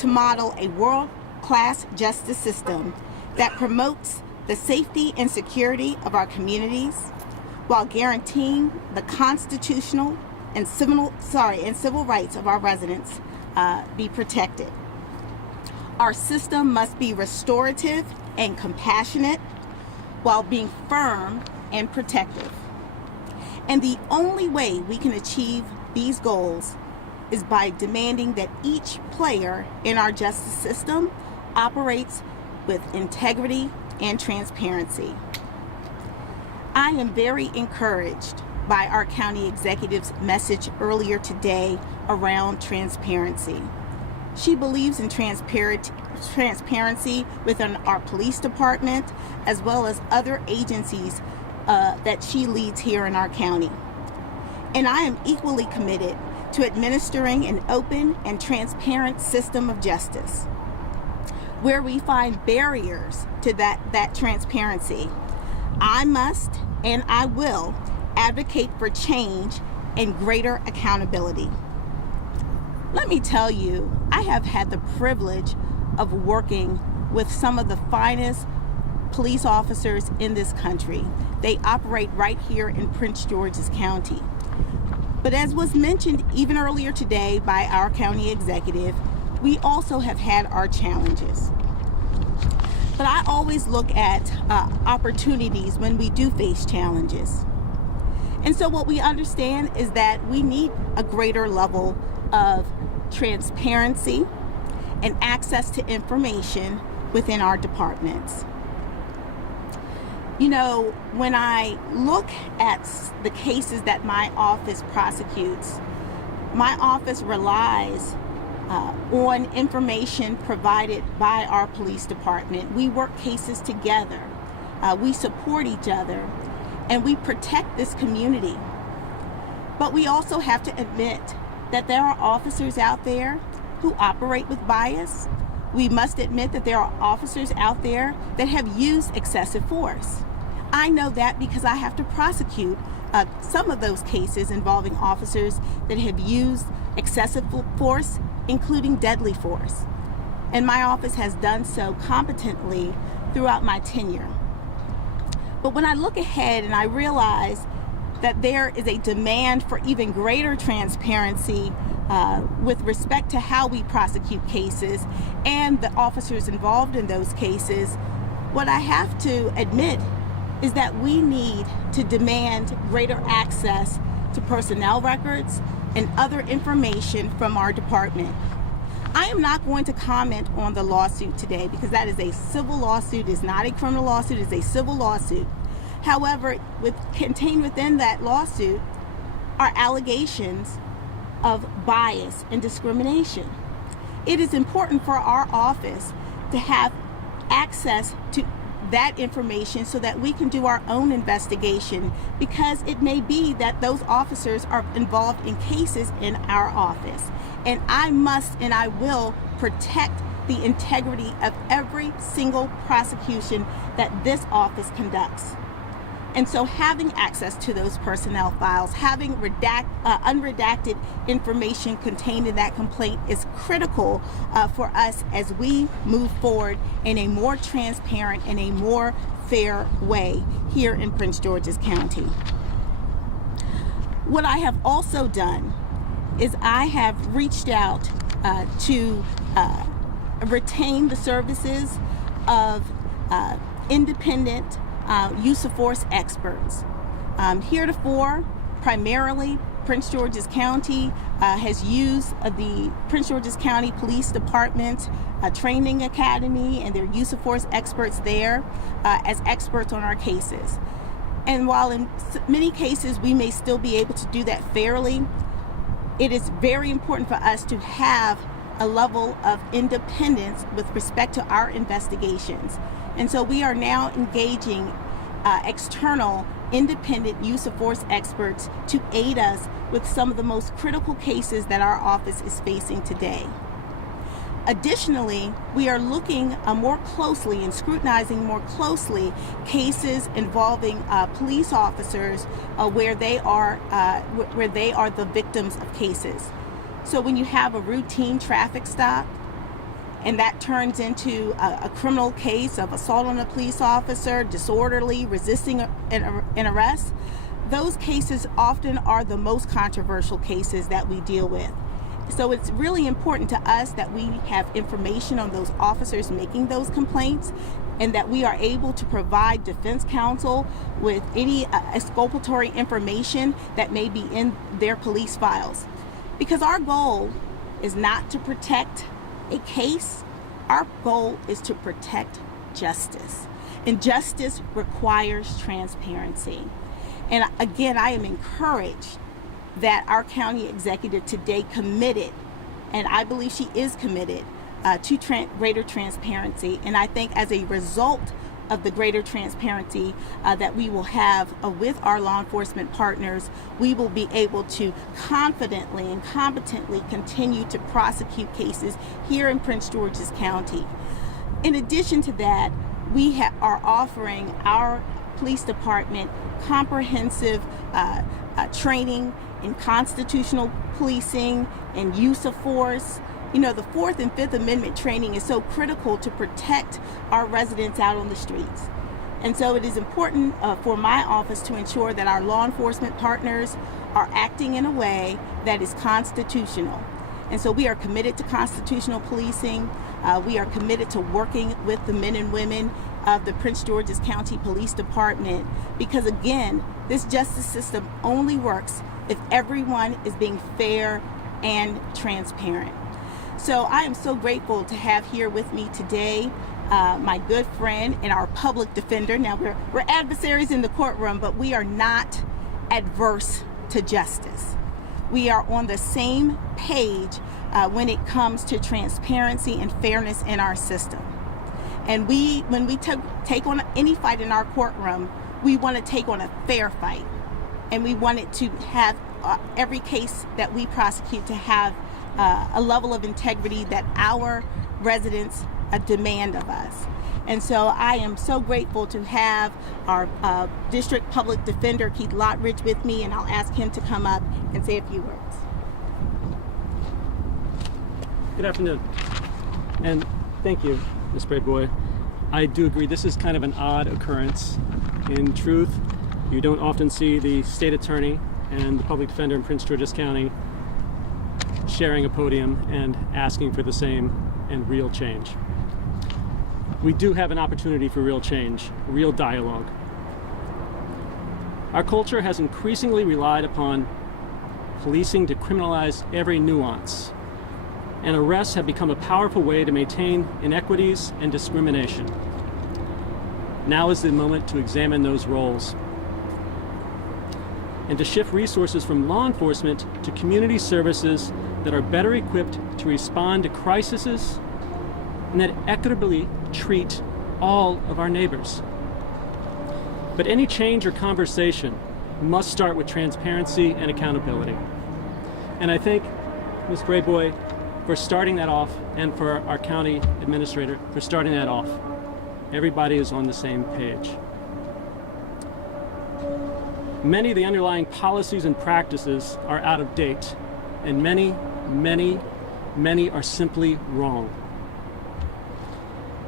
to model a world-class justice system that promotes the safety and security of our communities while guaranteeing the constitutional and civil rights of our residents be protected. Our system must be restorative and compassionate while being firm and protective. And the only way we can achieve these goals is by demanding that each player in our justice system operates with integrity and transparency. I am very encouraged by our county executive's message earlier today around transparency. She believes in transparency within our police department as well as other agencies that she leads here in our county. And I am equally committed to administering an open and transparent system of justice. Where we find barriers to that transparency, I must and I will advocate for change and greater accountability. Let me tell you, I have had the privilege of working with some of the finest police officers in this country. They operate right here in Prince George's County. But as was mentioned even earlier today by our county executive, we also have had our challenges. But I always look at opportunities when we do face challenges. And so what we understand is that we need a greater level of transparency and access to information within our departments. You know, when I look at the cases that my office prosecutes, my office relies on information provided by our police department. We work cases together, we support each other, and we protect this community. But we also have to admit that there are officers out there who operate with bias. We must admit that there are officers out there that have used excessive force. I know that because I have to prosecute some of those cases involving officers that have used excessive force, including deadly force. And my office has done so competently throughout my tenure. But when I look ahead and I realize that there is a demand for even greater transparency with respect to how we prosecute cases and the officers involved in those cases, what I have to admit is that we need to demand greater access to personnel records and other information from our department. I am not going to comment on the lawsuit today because that is a civil lawsuit. It's not a criminal lawsuit, it's a civil lawsuit. However, contained within that lawsuit are allegations of bias and discrimination. It is important for our office to have access to that information so that we can do our own investigation, because it may be that those officers are involved in cases in our office. And I must and I will protect the integrity of every single prosecution that this office conducts. And so having access to those personnel files, having unredacted information contained in that complaint is critical for us as we move forward in a more transparent and a more fair way here in Prince George's County. What I have also done is I have reached out to retain the services of independent use of force experts. Heretofore, primarily, Prince George's County has used the Prince George's County Police Department Training Academy and their use of force experts there as experts on our cases. And while in many cases we may still be able to do that fairly, it is very important for us to have a level of independence with respect to our investigations. And so we are now engaging external independent use of force experts to aid us with some of the most critical cases that our office is facing today. Additionally, we are looking more closely and scrutinizing more closely cases involving police officers where they are the victims of cases. So when you have a routine traffic stop, and that turns into a criminal case of assault on a police officer, disorderly, resisting an arrest, those cases often are the most controversial cases that we deal with. So it's really important to us that we have information on those officers making those complaints, and that we are able to provide defense counsel with any exculpatory information that may be in their police files. Because our goal is not to protect a case, our goal is to protect justice. And justice requires transparency. And again, I am encouraged that our county executive today committed, and I believe she is committed, to greater transparency. And I think as a result of the greater transparency that we will have with our law enforcement partners, we will be able to confidently and competently continue to prosecute cases here in Prince George's County. In addition to that, we are offering our police department comprehensive training in constitutional policing and use of force. You know, the 4th and 5th Amendment training is so critical to protect our residents out on the streets. And so it is important for my office to ensure that our law enforcement partners are acting in a way that is constitutional. And so we are committed to constitutional policing. We are committed to working with the men and women of the Prince George's County Police Department, because again, this justice system only works if everyone is being fair and transparent. So I am so grateful to have here with me today my good friend and our public defender. Now we're adversaries in the courtroom, but we are not adverse to justice. We are on the same page when it comes to transparency and fairness in our system. And when we take on any fight in our courtroom, we want to take on a fair fight. And we want it to have every case that we prosecute to have a level of integrity that our residents demand of us. And so I am so grateful to have our district public defender, Keith Lottridge, with me, and I'll ask him to come up and say a few words. Good afternoon, and thank you, Ms. Brayboy. I do agree, this is kind of an odd occurrence. In truth, you don't often see the state attorney and the public defender in Prince George's County sharing a podium and asking for the same and real change. We do have an opportunity for real change, real dialogue. Our culture has increasingly relied upon policing to criminalize every nuance, and arrests have become a powerful way to maintain inequities and discrimination. Now is the moment to examine those roles and to shift resources from law enforcement to community services that are better equipped to respond to crises and that equitably treat all of our neighbors. But any change or conversation must start with transparency and accountability. And I thank Ms. Brayboy for starting that off, and for our county administrator for starting that off. Everybody is on the same page. Many of the underlying policies and practices are out of date, and many are simply wrong.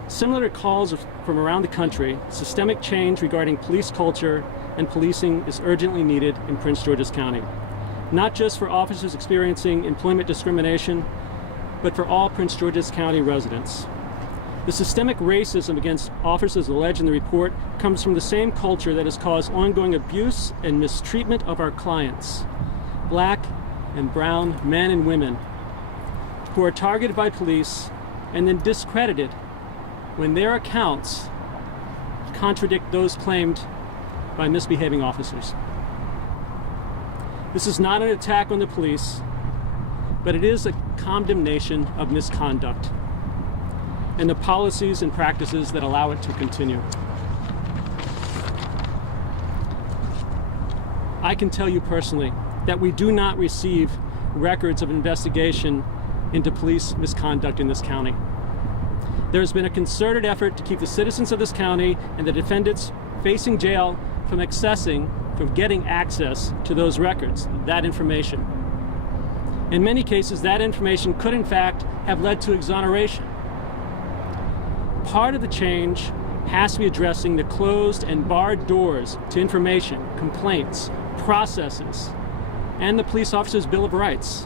Similar to calls from around the country, systemic change regarding police culture and policing is urgently needed in Prince George's County, not just for officers experiencing employment discrimination, but for all Prince George's County residents. The systemic racism against officers alleged in the report comes from the same culture that has caused ongoing abuse and mistreatment of our clients, Black and brown men and women, who are targeted by police and then discredited when their accounts contradict those claimed by misbehaving officers. This is not an attack on the police, but it is a condemnation of misconduct and the policies and practices that allow it to continue. I can tell you personally that we do not receive records of investigation into police misconduct in this county. There has been a concerted effort to keep the citizens of this county and the defendants facing jail from getting access to those records, that information. In many cases, that information could in fact have led to exoneration, Part of the change has to be addressing the closed and barred doors to information, complaints, processes, and the police officer's Bill of Rights,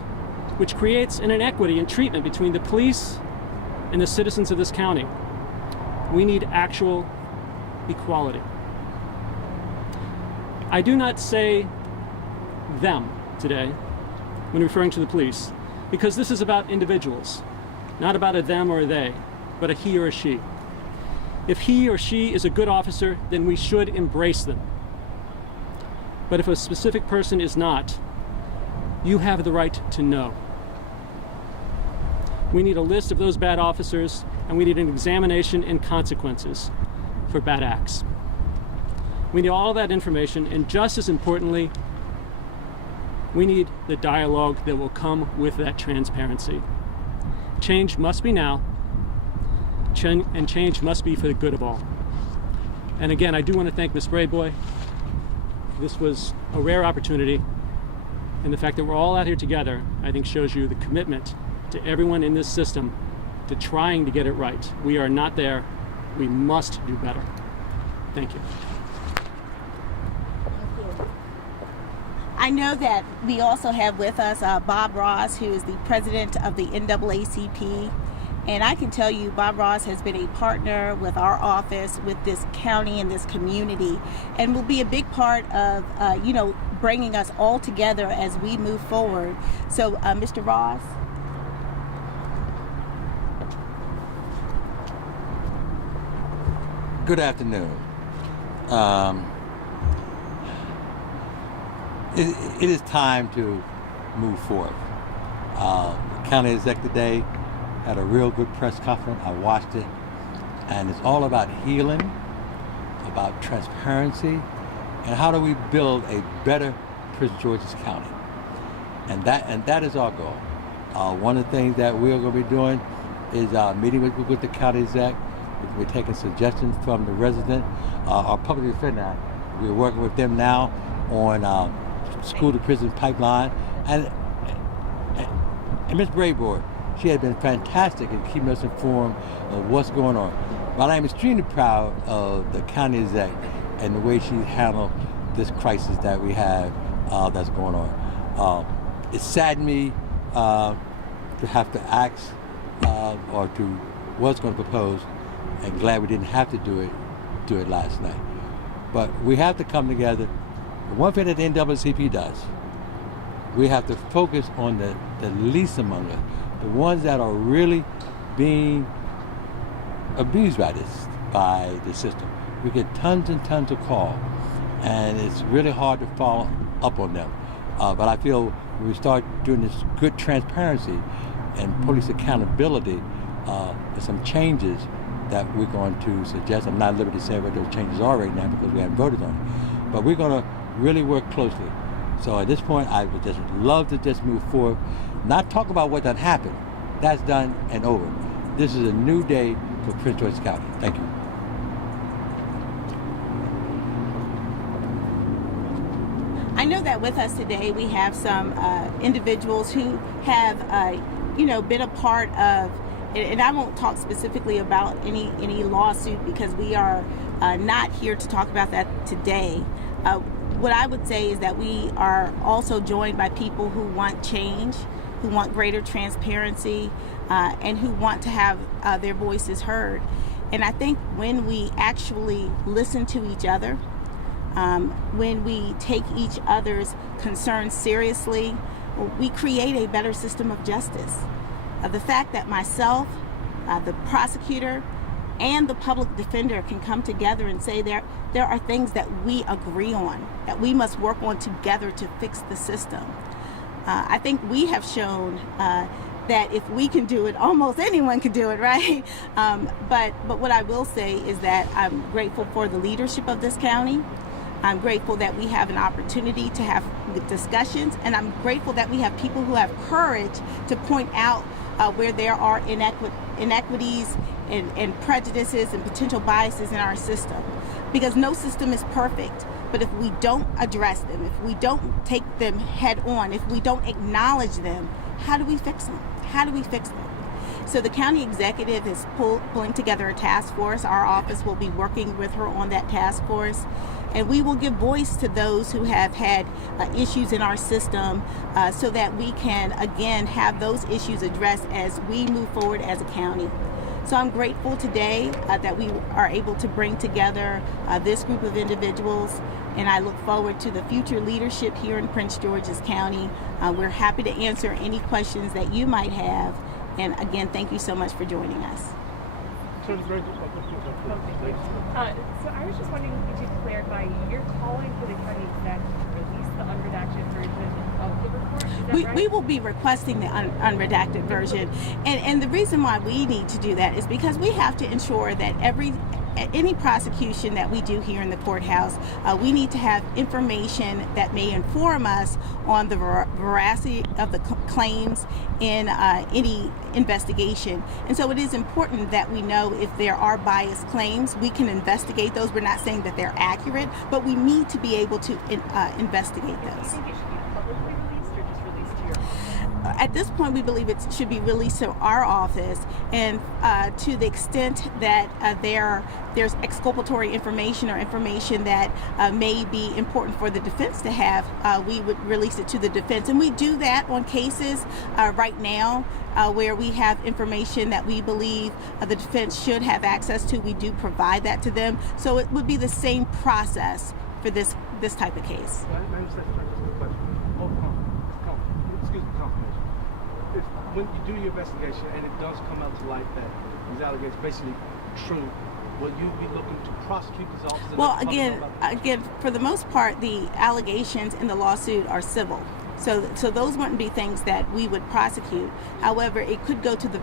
which creates an inequity in treatment between the police and the citizens of this county. We need actual equality. I do not say them today when referring to the police, because this is about individuals, not about a them or a they, but a he or a she. If he or she is a good officer, then we should embrace them. But if a specific person is not, you have the right to know. We need a list of those bad officers, and we need an examination and consequences for bad acts. We need all that information, and just as importantly, we need the dialogue that will come with that transparency. Change must be now, and change must be for the good of all. And again, I do want to thank Ms. Brayboy. This was a rare opportunity, and the fact that we're all out here together, I think, shows you the commitment to everyone in this system to trying to get it right. We are not there. We must do better. Thank you. I know that we also have with us Bob Ross, who is the president of the NAACP. And I can tell you, Bob Ross has been a partner with our office, with this county and this community, and will be a big part of, bringing us all together as we move forward. So, Mr. Ross. Good afternoon. It is time to move forward. County Exec today had a real good press conference. I watched it, and it's all about healing, about transparency, and how do we build a better Prince George's County. And that is our goal. One of the things that we're going to be doing is meeting with the county exec. We're taking suggestions from the resident, our public defender. We're working with them now on school to prison pipeline, and Ms. Brayboy, she has been fantastic in keeping us informed of what's going on. But I'm extremely proud of the county exec and the way she handled this crisis that we have that's going on. It saddened me to have to ask or to was going to propose, and glad we didn't have to do it last night. But we have to come together. The one thing that the NAACP does, we have to focus on the least among us, the ones that are really being abused by the system. We get tons and tons of calls, and it's really hard to follow up on them. But I feel when we start doing this good transparency and police accountability, there's some changes that we're going to suggest. I'm not at liberty to say what those changes are right now because we haven't voted on it. But we're going to really work closely. So at this point, I would just love to just move forward, not talk about what done happened. That's done and over. This is a new day for Prince George's County. Thank you. I know that with us today we have some individuals who have, been a part of, and I won't talk specifically about any lawsuit because we are not here to talk about that today. What I would say is that we are also joined by people who want change, who want greater transparency, and who want to have their voices heard. And I think when we actually listen to each other, when we take each other's concerns seriously, we create a better system of justice. The fact that myself, the prosecutor, and the public defender can come together and say there are things that we agree on, that we must work on together to fix the system. I think we have shown that if we can do it, almost anyone can do it, right? But what I will say is that I'm grateful for the leadership of this county. I'm grateful that we have an opportunity to have discussions, and I'm grateful that we have people who have courage to point out where there are inequities and prejudices and potential biases in our system. Because no system is perfect, but if we don't address them, if we don't take them head on, if we don't acknowledge them, how do we fix them? How do we fix them? So the county executive is pulling together a task force. Our office will be working with her on that task force. And we will give voice to those who have had issues in our system so that we can, again, have those issues addressed as we move forward as a county. So I'm grateful today that we are able to bring together this group of individuals, and I look forward to the future leadership here in Prince George's County. We're happy to answer any questions that you might have. And again, thank you so much for joining us. So I was just wondering if you could clarify, you're calling for the county exec to release the unredacted version of the report? Is that right? We will be requesting the unredacted version. And the reason why we need to do that is because we have to ensure that any prosecution that we do here in the courthouse, we need to have information that may inform us on the veracity of the claims in any investigation. And so it is important that we know if there are biased claims, we can investigate those. We're not saying that they're accurate, but we need to be able to investigate those. Do you think it should be publicly released or just released to your office? At this point, we believe it should be released to our office, and to the extent that there's exculpatory information or information that may be important for the defense to have, we would release it to the defense. And we do that on cases right now where we have information that we believe the defense should have access to. We do provide that to them. So it would be the same process for this type of case. When you do your investigation and it does come out to light that these allegations basically true, will you be looking to prosecute these officers? Well, again, for the most part, the allegations in the lawsuit are civil. So those wouldn't be things that we would prosecute. However, it could go to the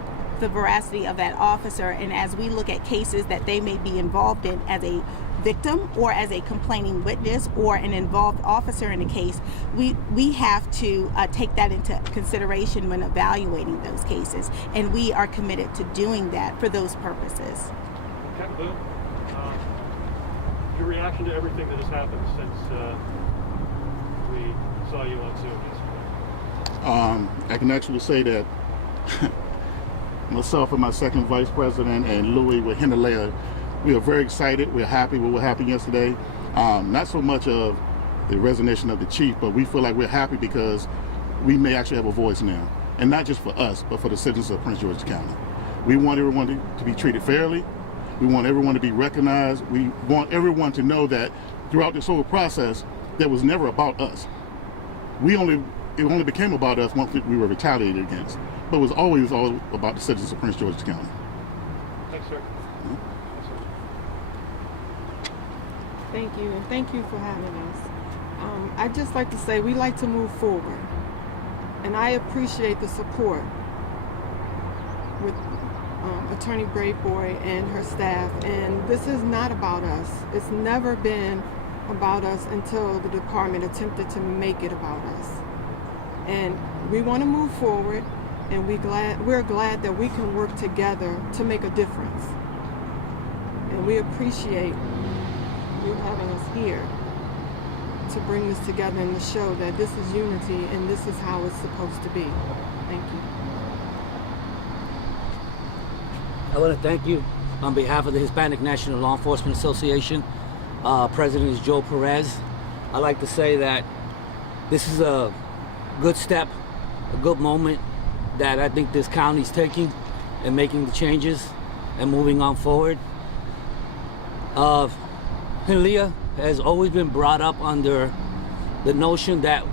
veracity of that officer, and as we look at cases that they may be involved in as a victim or as a complaining witness or an involved officer in a case, we have to take that into consideration when evaluating those cases, and we are committed to doing that for those purposes. Captain Boone, your reaction to everything that has happened since we saw you on Zoom yesterday? I can actually say that myself and my second vice president and Louis with Himalaya, we are very excited. We're happy with what happened yesterday. Not so much of the resignation of the chief, but we feel like we're happy because we may actually have a voice now. And not just for us, but for the citizens of Prince George's County. We want everyone to be treated fairly. We want everyone to be recognized. We want everyone to know that throughout this whole process, that was never about us. It only became about us once we were retaliated against. But it was always all about the citizens of Prince George's County. Thanks, sir. Thank you, and thank you for having us. I'd just like to say we like to move forward, and I appreciate the support with Attorney Braveboy and her staff, and this is not about us. It's never been about us until the department attempted to make it about us. And we want to move forward, and we're glad that we can work together to make a difference. And we appreciate you having us here to bring this together and to show that this is unity and this is how it's supposed to be. Thank you. I want to thank you on behalf of the Hispanic National Law Enforcement Association. President is Joe Perez. I'd like to say that this is a good step, a good moment that I think this county's taking and making the changes and moving on forward. Himalaya has always been brought up under the notion that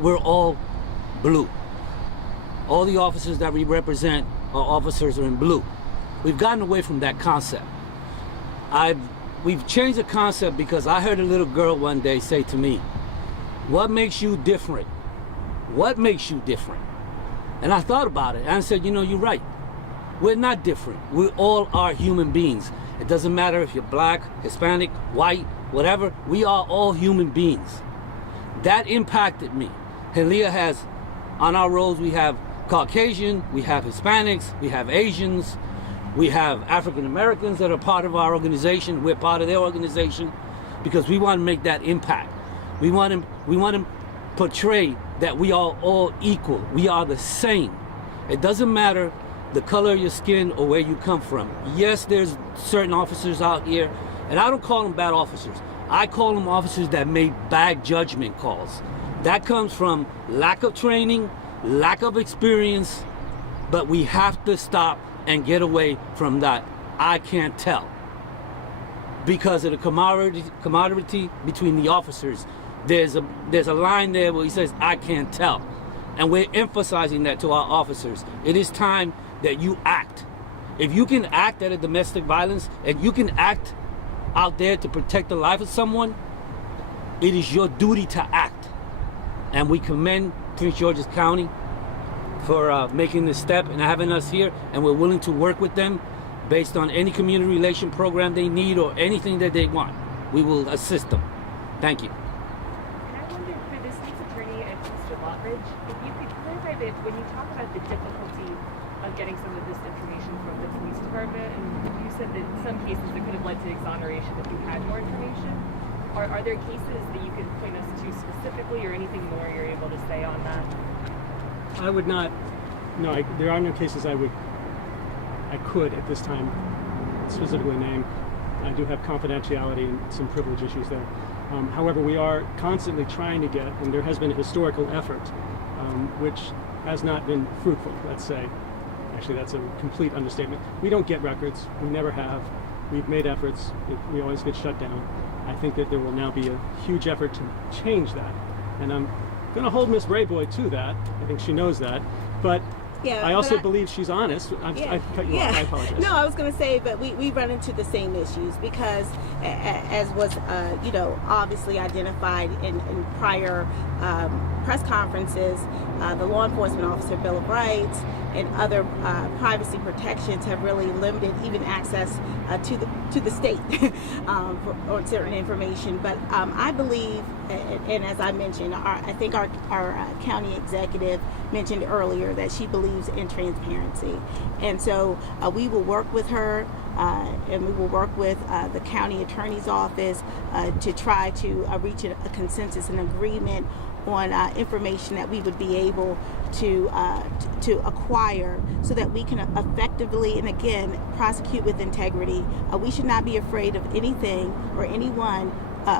we're all blue. All the officers that we represent are officers are in blue. We've gotten away from that concept. We've changed the concept because I heard a little girl one day say to me, "What makes you different? What makes you different?" And I thought about it and I said, you know, you're right. We're not different. We all are human beings. It doesn't matter if you're black, Hispanic, white, whatever. We are all human beings. That impacted me. Himalaya has, on our roads, we have Caucasian, we have Hispanics, we have Asians, we have African Americans that are part of our organization. We're part of their organization because we want to make that impact. We want to portray that we are all equal. We are the same. It doesn't matter the color of your skin or where you come from. Yes, there's certain officers out here, and I don't call them bad officers. I call them officers that make bad judgment calls. That comes from lack of training, lack of experience, but we have to stop and get away from that I can't tell. Because of the camaraderie between the officers, there's a line there where he says, I can't tell. And we're emphasizing that to our officers. It is time that you act. If you can act at a domestic violence and you can act out there to protect the life of someone, it is your duty to act. And we commend Prince George's County for making this step and having us here, and we're willing to work with them based on any community relation program they need or anything that they want. We will assist them. Thank you. And I wonder, for the state's attorney at Mr. Lotridge, if you could clarify that when you talk about the difficulty of getting some of this information from the police department, and you said that in some cases it could have led to exoneration if you had more information, are there cases that you could point us to specifically or anything more you're able to say on that? I would not. No, there are no cases I could at this time specifically name. I do have confidentiality and some privilege issues there. However, we are constantly trying to get, and there has been a historical effort, which has not been fruitful, let's say. Actually, that's a complete understatement. We don't get records. We never have. We've made efforts. We always get shut down. I think that there will now be a huge effort to change that. And I'm going to hold Miss Brayboy to that. I think she knows that. But Yeah, I also but believe she's honest. I cut you off. I apologize. No, I was going to say, but we run into the same issues because, as was, obviously identified in prior press conferences, the Law Enforcement Officer Bill of Rights and other privacy protections have really limited even access to the state for certain information. But I believe, and as I mentioned, I think our county executive mentioned earlier that she believes in transparency, and so we will work with her and we will work with the county attorney's office to try to reach a consensus and agreement on information that we would be able to acquire so that we can effectively and again prosecute with integrity. We should not be afraid of anything or anyone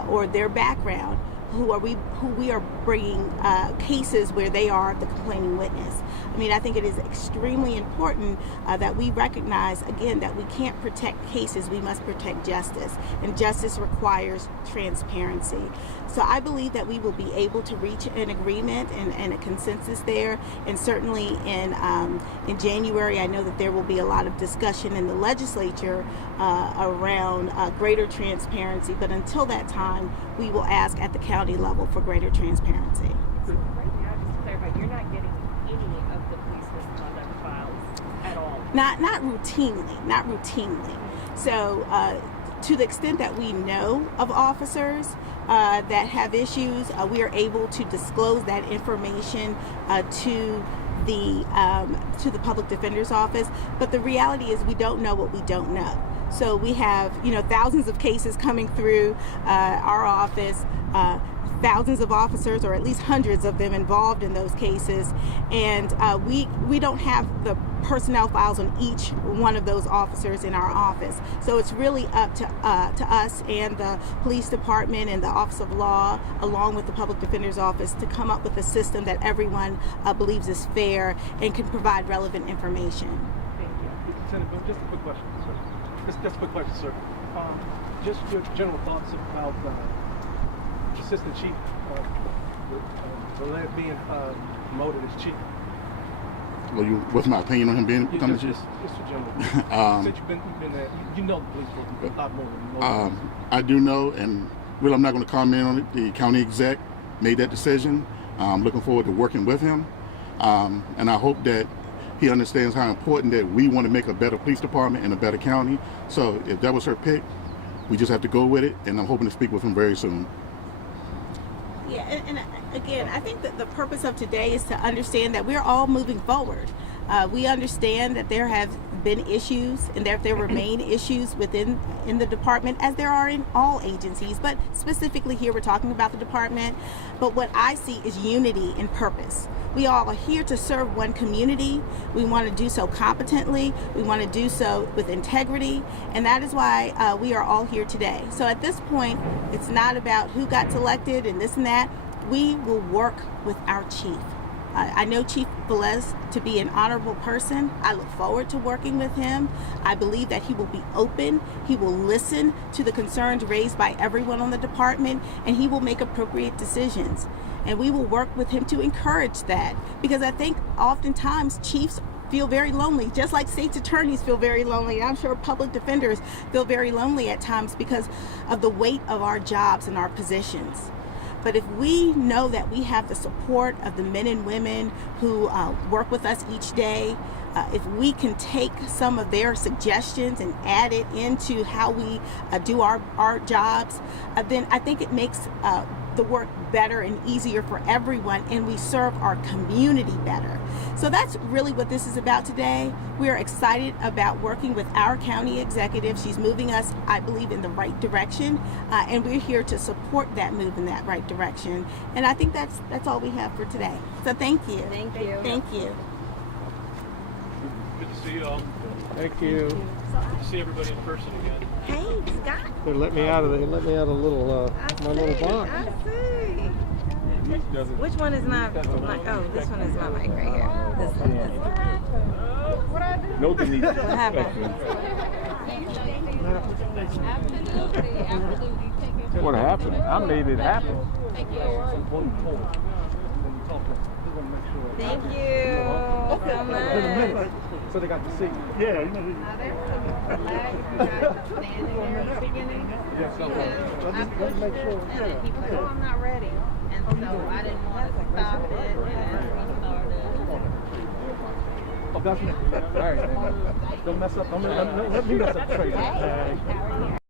or their background who we are bringing cases where they are the complaining witness. I mean, I think it is extremely important that we recognize, again, that we can't protect cases, we must protect justice, and justice requires transparency. So I believe that we will be able to reach an agreement and a consensus there, and certainly in January, I know that there will be a lot of discussion in the legislature around greater transparency, but until that time, we will ask at the county level for greater transparency. So right now, just to clarify, you're not getting any of the police misconduct files at all? Not routinely. So to the extent that we know of officers that have issues, we are able to disclose that information to the public defender's office. But the reality is we don't know what we don't know. So we have, thousands of cases coming through our office, thousands of officers, or at least hundreds of them involved in those cases, and we don't have the personnel files on each one of those officers in our office. So it's really up to us and the police department and the Office of Law, along with the Public Defender's Office, to come up with a system that everyone believes is fair and can provide relevant information. Thank you. Lieutenant Bill, just a quick question, sir. Just a quick question, sir. Just your general thoughts about Assistant Chief Valette being promoted as chief. Well, what's my opinion on him becoming chief? Just a general. Since you've been there, you know the police force a lot more. I do know, and really I'm not going to comment on it. The county exec made that decision. I'm looking forward to working with him, and I hope that he understands how important that we want to make a better police department and a better county. So if that was her pick, we just have to go with it, and I'm hoping to speak with him very soon. Yeah, and again, I think that the purpose of today is to understand that we're all moving forward. We understand that there have been issues and that there remain issues in the department, as there are in all agencies, but specifically here we're talking about the department. But what I see is unity in purpose. We all are here to serve one community. We want to do so competently. We want to do so with integrity. And that is why we are all here today. So at this point, it's not about who got selected and this and that. We will work with our chief. I know Chief Velez to be an honorable person. I look forward to working with him. I believe that he will be open. He will listen to the concerns raised by everyone on the department, and he will make appropriate decisions. And we will work with him to encourage that, because I think oftentimes chiefs feel very lonely, just like state's attorneys feel very lonely. I'm sure public defenders feel very lonely at times because of the weight of our jobs and our positions. But if we know that we have the support of the men and women who work with us each day, if we can take some of their suggestions and add it into how we do our jobs, then I think it makes the work better and easier for everyone, and we serve our community better. So that's really what this is about today. We are excited about working with our county executive. She's moving us, I believe, in the right direction, and we're here to support that move in that right direction. And I think that's all we have for today. So thank you. Thank you. Thank you. Good to see you all. Thank you. Good to see everybody in person again. Hey, Scott. They let me out of my little box. I see. Which one is my oh, this one is my mic right here. This one. No, Denise. What happened? What happened? I made it happen. Thank you so much. So they got to see. Yeah, I'm not ready. And so I didn't want to stop it and restart it. Oh, that's me. All right, man. Don't mess up. Don't let me mess up the trade.